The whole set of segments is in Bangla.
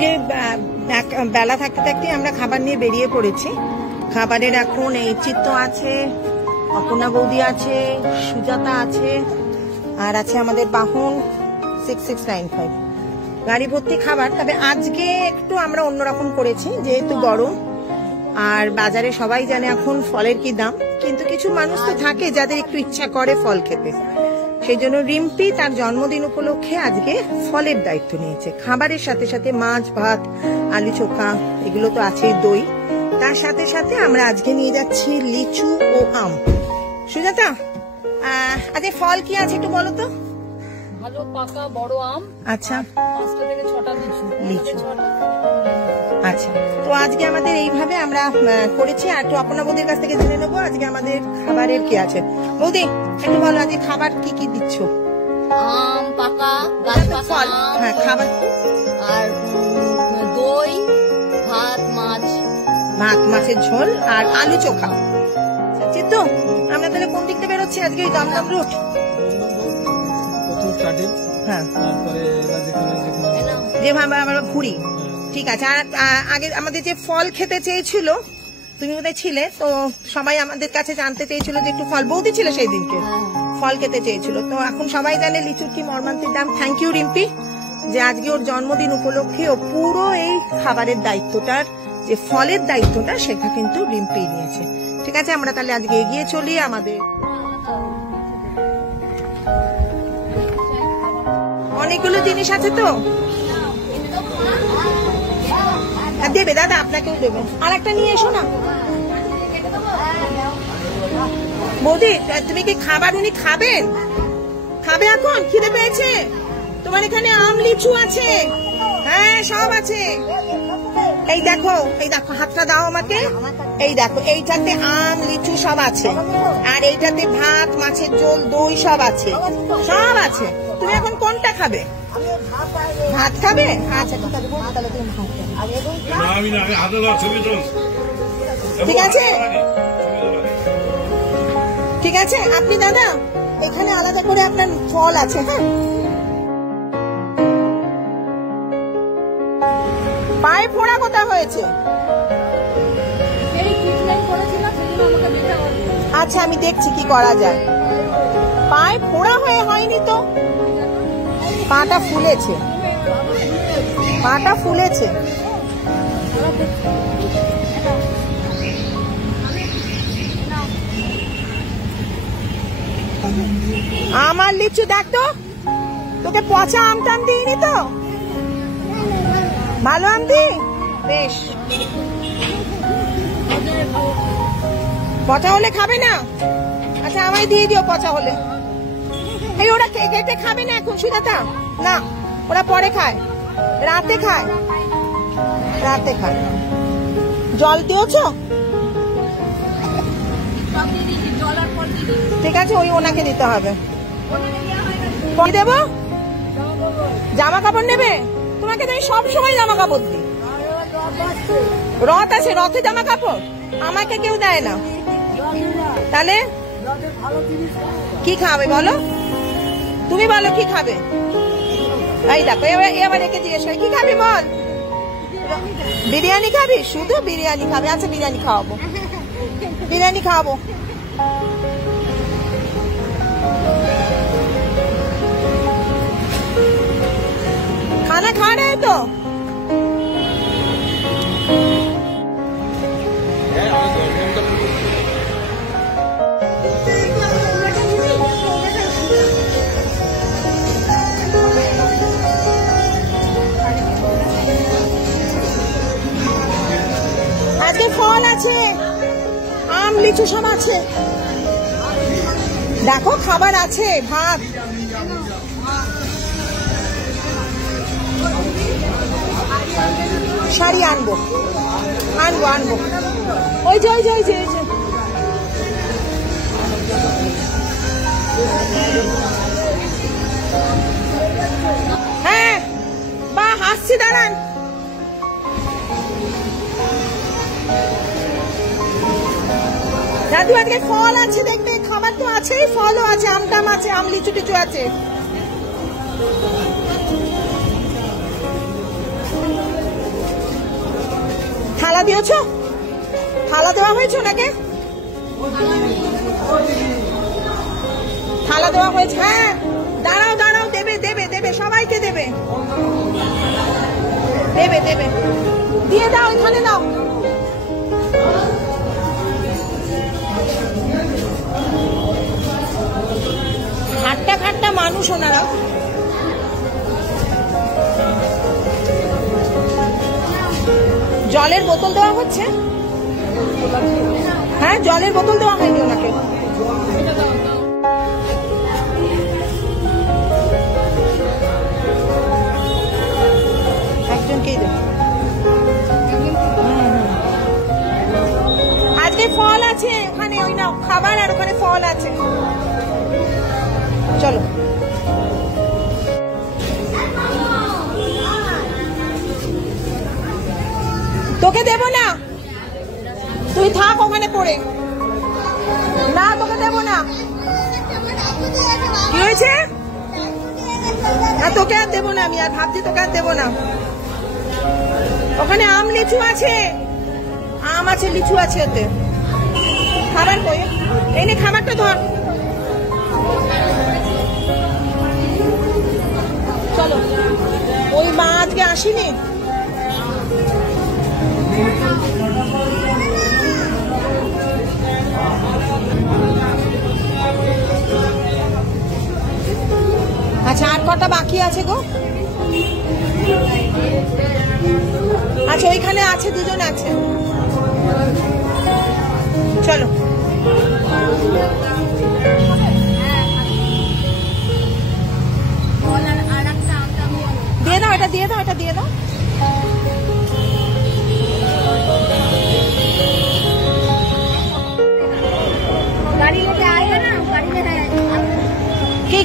আজকে বেলা থাকতে থাকতে আমরা খাবার নিয়ে বেরিয়ে পড়েছি। খাবারের এখন এই চিত্ত আছে, অপর্ণা বৌদি আছে, সুজাতা আছে, আর আছে আমাদের বাহন 6695। গাড়ি ভর্তি খাবার। তবে আজকে একটু আমরা অন্যরকম করেছি, যেহেতু গরম আর বাজারে সবাই জানে এখন ফলের কি দাম, কিন্তু কিছু মানুষ তো থাকে যাদের একটু ইচ্ছা করে ফল খেতে। সেই জন্য রিম্পি তার জন্মদিন উপলক্ষে আজকে ফলের দায়িত্ব নিয়েছে। খাবারের সাথে সাথে মাছ ভাত, আলু চোখা, এগুলো তো আছেই, দই। তার সাথে সাথে আমরা আজকে নিয়ে যাচ্ছি লিচু ও আম। সুজাতা, আজকে ফল কি আছে একটু বলো তো। ভালো পাকা বড় আম, আচ্ছা 5টা থেকে 6টা লিচু। আচ্ছা, তো আজকে আমাদের এইভাবে আমরা করেছি। আর একটু অপর্ণা বৌদির কাছ থেকে জেনে নেবো আজকে আমাদের খাবারের কি আছে। বৌদি একটু বলো আজকে খাবার কি কি দিচ্ছ। আম পাকা, গাছ পাকা আম, হ্যাঁ খাবার, আর দই, ভাত, মাছের ঝোল আর আলু চোখা। চিত্ত, আমরা তাহলে কোন দিকটা বেরোচ্ছি আজকে? ওই দমদম রুট। হ্যাঁ, যেভাবে আমরা ঘুরি। ঠিক আছে। আর আগে আমাদের যে ফল খেতে চেয়েছিল, তুমি বোধহয় ছিলে, তো সবাই আমাদের কাছে জানতে চেয়েছিল যে একটু ফল, বৌদি ছিল সেই দিনকে, ফল খেতে চেয়েছিল। তো এখন সবাই জানে লিচুর কি মর্মান্তিক দাম। থ্যাংক ইউ রিম্পি, যে আজকে ওর জন্মদিন উপলক্ষে ও পুরো এই খাবারের দায়িত্বটার, যে ফলের দায়িত্বটা, সেটা কিন্তু রিম্পি নিয়েছে। ঠিক আছে, আমরা তাহলে আজকে এগিয়ে চলি। আমাদের অনেকগুলো জিনিস আছে তো, দেবে দাদা, আপনাকেও দেবে। আর একটা নিয়ে এসো না বৌদি। তুমি কি খাবার উনি খাবেন? খাবে এখন? খিদে পেয়েছে তোমার? এখানে আম লিচু আছে, হ্যাঁ সব আছে। এই দেখো, এই দেখো, হাতটা দাও আমাকে। এই দেখো, এইটাতে আম লিচু সব আছে, আর এইটাতে ভাত, মাছের ঝোল, দই সব আছে, সব আছে। তুমি এখন কোনটা খাবে? ভাত খাবে? আচ্ছা ঠিক আছে, তাহলে তুমি ভাত খাবে। ঠিক আছে, ঠিক আছে। আপনি দাদা এখানে আলাদা করে আপনার ফল আছে। হ্যাঁ, পায়ে ফোড়া কোথা হয়েছে? আচ্ছা, আমি দেখছি কি করা যায়। পায়ে ফোড়া হয়ে হয়নি তো, পাটা ফুলেছে, পাটা ফুলেছে। আমার লিচু দেখ তো, তোকে পচা আম টাম দিইনি তো? ভালো আম দি? বেশ। পচা হলে খাবে না? আচ্ছা, আমায় দিয়ে দিও পচা হলে। এই ওরা কেটে খাবে না এখন সুজাতা, না ওরা পরে খায়, রাতে খায়, রাতে খায়। জল দিয়েছ? ঠিক আছে, ওই ওনাকে দিতে হবে। দেবো? জামা কাপড় নেবে? তোমাকে তো সব সময় জামা কাপড় দিই। রথ আছে, রথে জামা কাপড় আমাকে কেউ দেয় না। তাহলে কি খাবে বলো? তুমি বলো কি খাবে? এই দেখো, এবার একে জিজ্ঞেস করে কি খাবি বল। বিরিয়ানি খাবি? শুধু বিরিয়ানি খাবে? আচ্ছা, বিরিয়ানি খাওয়াবো, বিরিয়ানি খাওয়াবো। खाना खा रहे तो আজকে ফল আছে, আম লিচু সব আছে। দেখো খাবার আছে, ভাত। শাড়ি আনবো, আনবো, আনবো। ওই যে ওই যে ওই যে ওই যে হ্যাঁ, বা হাসছি, দাঁড়ান। দাদু আজকে ফল আছে, দেখবে খাবার তো আছেই, ফলও আছে, আম টাম আছে, আম লিচু টিচু আছে। থালা দিয়েছ? থালা দেওয়া হয়েছে ওনাকে? থালা দেওয়া হয়েছে? হ্যাঁ, দাঁড়াও দাঁড়াও, দেবে দেবে দেবে, সবাইকে দেবে, দেবে দেবে, দিয়ে দাও, এখানে দাও। খাট্টা খাট্টা মানুষ ওনারা। জলের বোতল দেওয়া হচ্ছে? হ্যাঁ, জলের বোতল দেওয়া হয়নি ওনাকে। একজনকেই দেব। আজকে ফল আছে ওখানে, ওই নাও খাবার, আর ওখানে ফল আছে। চলো। তোকে দেব না, তুই থাক ওখানে পড়ে। না, তোকে দেব না। কি হয়েছে? না, তোকে আর দেবো না আমি, আর ভাবছি তোকে আর দেবো না। ওখানে আম লিচু আছে, আম আছে, লিচু আছে ওতে। খাবার কই? এই নে খাবারটা ধর। চলো। ওই মা আজকে আসেনি। আচ্ছা, আর কটা বাকি আছে গো? আচ্ছা, ওইখানে আছে, দুজন আছে। চলো। দিয়ে দাও, এটা দিয়ে দাও, এটা দিয়ে দাও।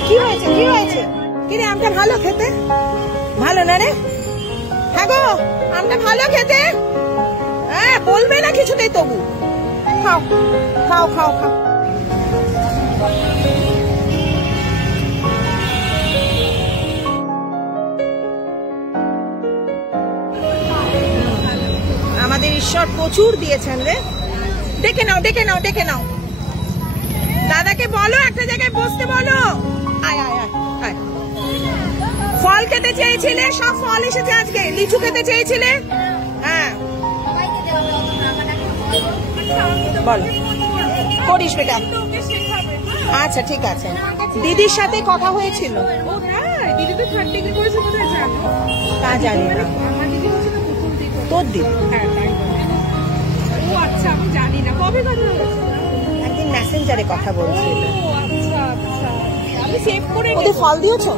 কি হয়েছে? কি হয়েছে? কি রে, আমটা ভালো খেতে? ভালো না রে? হ্যাঁ গো, আমটা ভালো খেতে? হ্যাঁ, বলবে না কিছুতেই তবু। খাও খাও খাও খাও। আমাদের ঈশ্বর প্রচুর দিয়েছেন রে। ডেকে নাও, ডেকে নাও, ডেকে নাও। দাদাকে বলো একটা জায়গায় বসতে বলো। আয় আয় আয় আয়। ফল খেতে চেয়েছিলে, সব ফল এসেছে আজকে। লিচু খেতে চেয়েছিলে? হ্যাঁ, বলো। করিস বেটা। আচ্ছা, ঠিক আছে। দিদির সাথে কথা হয়েছিল। তা জানি না। তোর দিদি? আচ্ছা, আমি জানি না কবে কথা হয়েছে। একদিন মেসেঞ্জারে কথা বলছিল। আচ্ছা আচ্ছা, আমি সেভ করে। ওদের ফল দিয়েছো?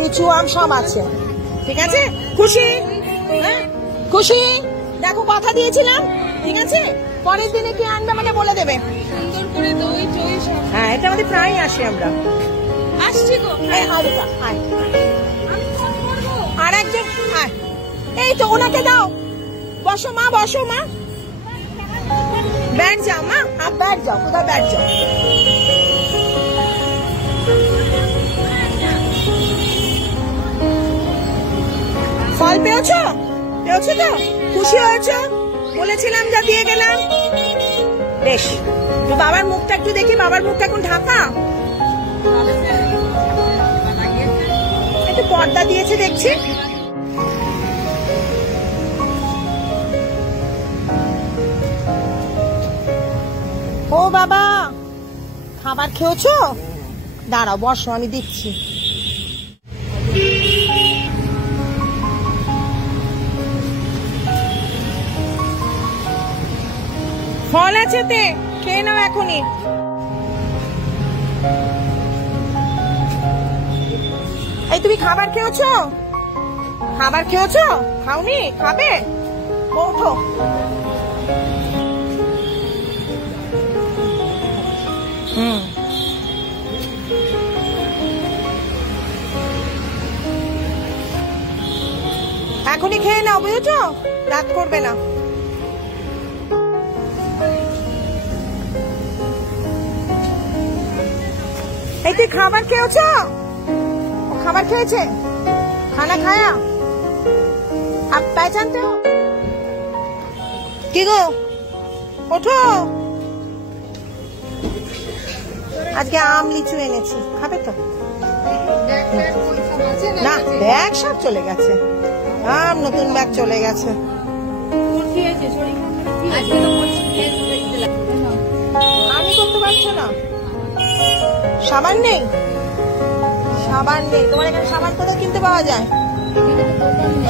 লিচু, আম সব আছে। ঠিক আছে, খুশি? হ্যাঁ, খুশি। দেখো, কথা দিয়েছিলাম। ঠিক আছে, পরের দিনে কি আনবে আমাকে বলে দেবে। সুন্দর করে দই টই সব। হ্যাঁ, এটা আমাদের প্রায় আসে। আমরা আসছি গো। এই হালকা আয়। আমি ফোন করবো। আর একজন আয়। এই তো, ওনাকে দাও। বসো মা, বসো মা। बैठ जाओ माँ, आप बैठ जाओ, उधर बैठ जाओ। ফল পেয়েছো? পেয়েছো তো? খুশি হয়েছো? বলেছিলাম যা দিয়ে গেলাম। বেশ, তো বাবার মুখটা একটু দেখি। বাবার মুখটা এখন ঢাকা, একটু পর্দা দিয়েছে দেখছি। ও বাবা, খাবার খেয়েছো? দাঁড়াও, বসো, আমি দিচ্ছি। ফল আছে তে, খেয়ে নাও এখনই। এই, তুমি খাবার খেয়েছো? খাবার খেয়েছো? খাওনি? খাবে? ওঠো। এখনই খেয়ে নাও, বুঝেছো? রাত করবে না। এই, তুই খাবার খেয়েছো? ও খাবার খেয়েছে? খানা খায়া? आप पहचानते हो? কি গো, ওঠো। আজকে আম লিচু এনেছি, খাবে তো? না, ব্যাগ সব চলে গেছে। আম নতুন ব্যাগ চলে গেছে। আমি করতে পারছো না? সাবান নেই? সাবান নেই? তোমার এখানে সাবান কোথায় কিনতে পাওয়া যায়?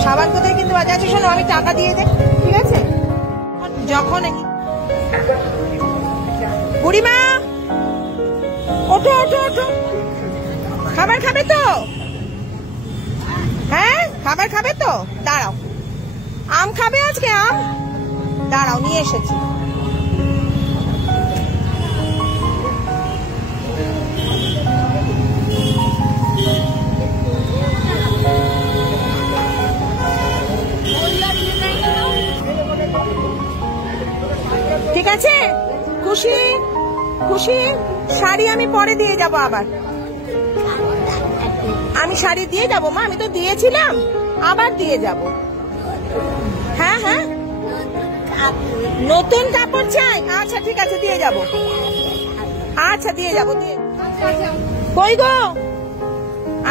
সাবান কোথায় কিনতে পাওয়া যায়? আচ্ছা শোনো, আমি টাকা দিয়ে দেব, ঠিক আছে? যখন বুড়িমা, ওঠো ওঠো ওঠো। খাবার খাবে তো? হ্যাঁ, খাবার খাবে তো? দাঁড়াও, আম খাবে আজকে? আম দাঁড়াও, নিয়ে এসেছি। ঠিক আছে, খুশি? খুশি? শাড়ি আমি পরে দিয়ে যাব আবার। আমি শাড়ি দিয়ে যাব মা, আমি তো দিয়েছিলাম, আবার দিয়ে যাব। হ্যাঁ হ্যাঁ, নতুন কাপড় চাই? আচ্ছা ঠিক আছে, দিয়ে যাব। আচ্ছা দিয়ে যাব। কই গো,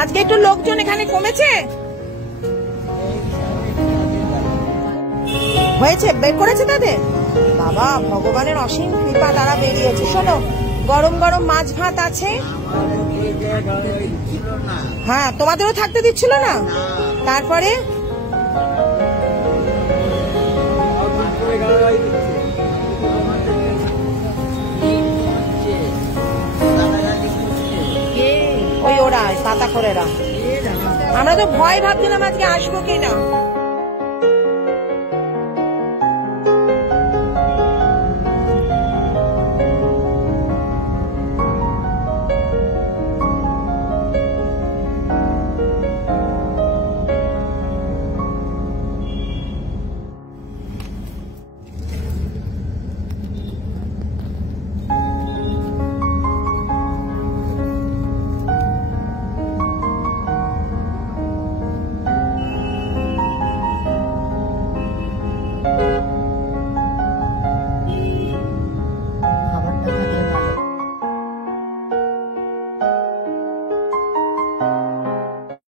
আজকে একটু লোকজন এখানে কমেছে? হয়েছে, বের করেছে তাদের? বাবা, ভগবানের অসীম কৃপা, তারা বেরিয়েছে। শোনো, গরম গরম মাছ ভাত আছে। হ্যাঁ, তোমাদেরও থাকতে দিচ্ছিল না? তারপরে ওই ওরা পাতা খোরেরা। আমরা তো ভয় ভাবছিলাম আজকে আসবো কিনা।